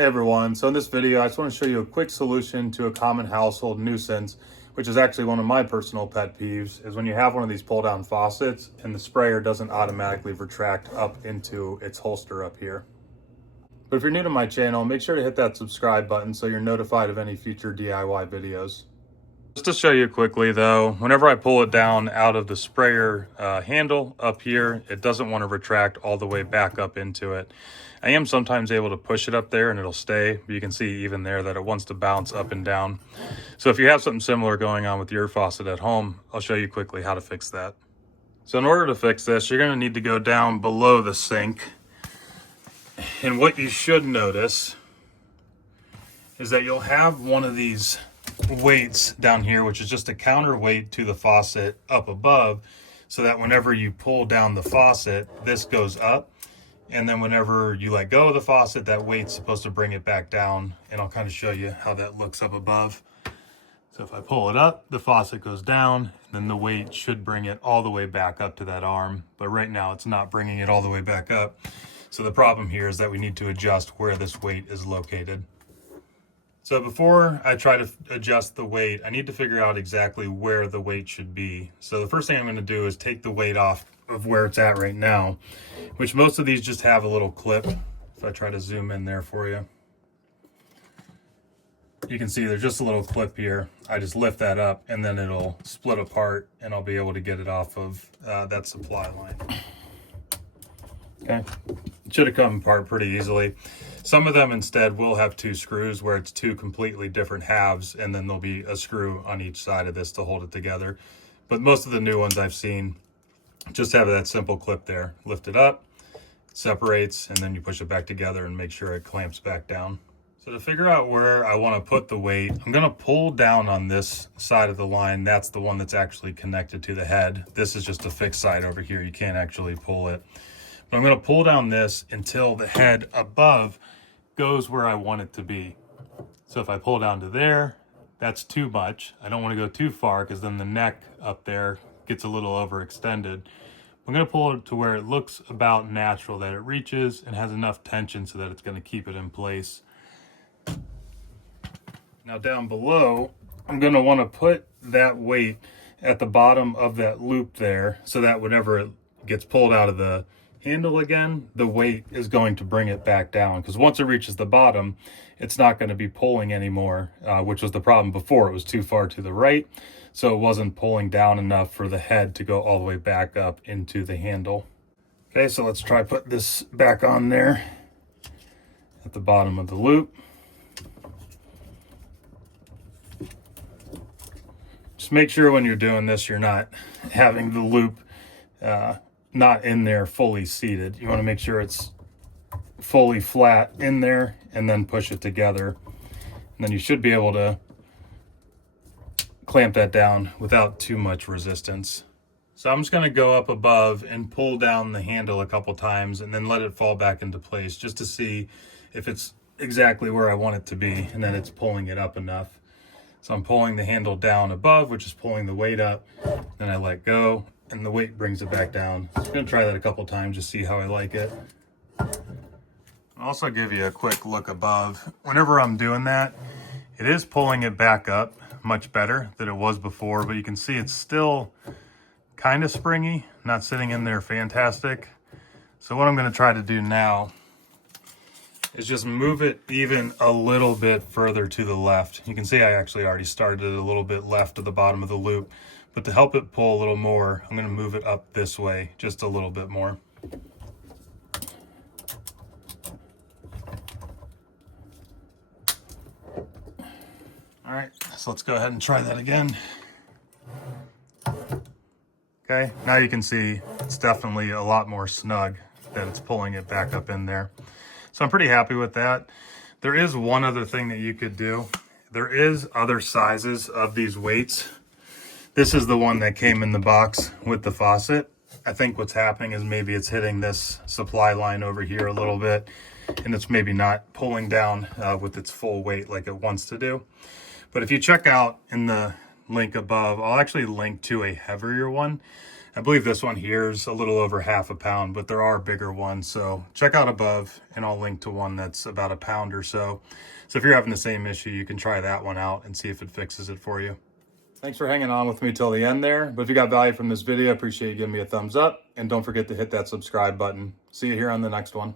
Hey everyone, so in this video I just want to show you a quick solution to a common household nuisance, which is actually one of my personal pet peeves, is when you have one of these pull down faucets and the sprayer doesn't automatically retract up into its holster up here. But if you're new to my channel, make sure to hit that subscribe button so you're notified of any future DIY videos. Just to show you quickly though, whenever I pull it down out of the sprayer handle up here, it doesn't want to retract all the way back up into it. I am sometimes able to push it up there and it'll stay, but you can see even there that it wants to bounce up and down. So if you have something similar going on with your faucet at home, I'll show you quickly how to fix that. So in order to fix this, you're going to need to go down below the sink. And what you should notice is that you'll have one of these weights down here, which is just a counterweight to the faucet up above, so that whenever you pull down the faucet, this goes up. And then whenever you let go of the faucet, that weight's supposed to bring it back down. And I'll kind of show you how that looks up above. So if I pull it up, the faucet goes down, and then the weight should bring it all the way back up to that arm. But right now it's not bringing it all the way back up. So the problem here is that we need to adjust where this weight is located. So before I try to adjust the weight, I need to figure out exactly where the weight should be. So the first thing I'm going to do is take the weight off of where it's at right now, which most of these just have a little clip. If I try to zoom in there for you, you can see there's just a little clip here. I just lift that up and then it'll split apart and I'll be able to get it off of that supply line. Okay, it should have come apart pretty easily. Some of them instead will have two screws where it's two completely different halves, and then there'll be a screw on each side of this to hold it together. But most of the new ones I've seen just have that simple clip there. Lift it up, separates, and then you push it back together and make sure it clamps back down. So to figure out where I want to put the weight, I'm going to pull down on this side of the line. That's the one that's actually connected to the head. This is just a fixed side over here. You can't actually pull it. But I'm going to pull down this until the head above goes where I want it to be. So if I pull down to there, that's too much. I don't want to go too far because then the neck up there gets a little overextended. I'm going to pull it to where it looks about natural, that it reaches and has enough tension so that it's going to keep it in place. Now down below, I'm going to want to put that weight at the bottom of that loop there so that whenever it gets pulled out of the handle again, the weight is going to bring it back down, because once it reaches the bottom, it's not going to be pulling anymore, which was the problem before. It was too far to the right, so it wasn't pulling down enough for the head to go all the way back up into the handle. Okay, so let's try put this back on there at the bottom of the loop. Just make sure when you're doing this, you're not having the loop not in there fully seated. You want to make sure it's fully flat in there and then push it together. And then you should be able to clamp that down without too much resistance. So I'm just going to go up above and pull down the handle a couple times and then let it fall back into place just to see if it's exactly where I want it to be and then it's pulling it up enough. So I'm pulling the handle down above, which is pulling the weight up. Then I let go and the weight brings it back down. So I'm going to try that a couple times, just see how I like it. I'll also give you a quick look above. Whenever I'm doing that, it is pulling it back up much better than it was before, but you can see it's still kind of springy, not sitting in there fantastic. So what I'm going to try to do now is just move it even a little bit further to the left. You can see I actually already started it a little bit left of the bottom of the loop, but to help it pull a little more, I'm going to move it up this way just a little bit more. All right, so let's go ahead and try that again. Okay, now you can see it's definitely a lot more snug that it's pulling it back up in there. So I'm pretty happy with that. There is one other thing that you could do. There is other sizes of these weights. This is the one that came in the box with the faucet. I think what's happening is maybe it's hitting this supply line over here a little bit, and it's maybe not pulling down with its full weight like it wants to do. But if you check out in the link above, I'll actually link to a heavier one. I believe this one here is a little over half a pound, but there are bigger ones. So check out above and I'll link to one that's about a pound or so. So if you're having the same issue, you can try that one out and see if it fixes it for you. Thanks for hanging on with me till the end there. But if you got value from this video, I appreciate you giving me a thumbs up. And don't forget to hit that subscribe button. See you here on the next one.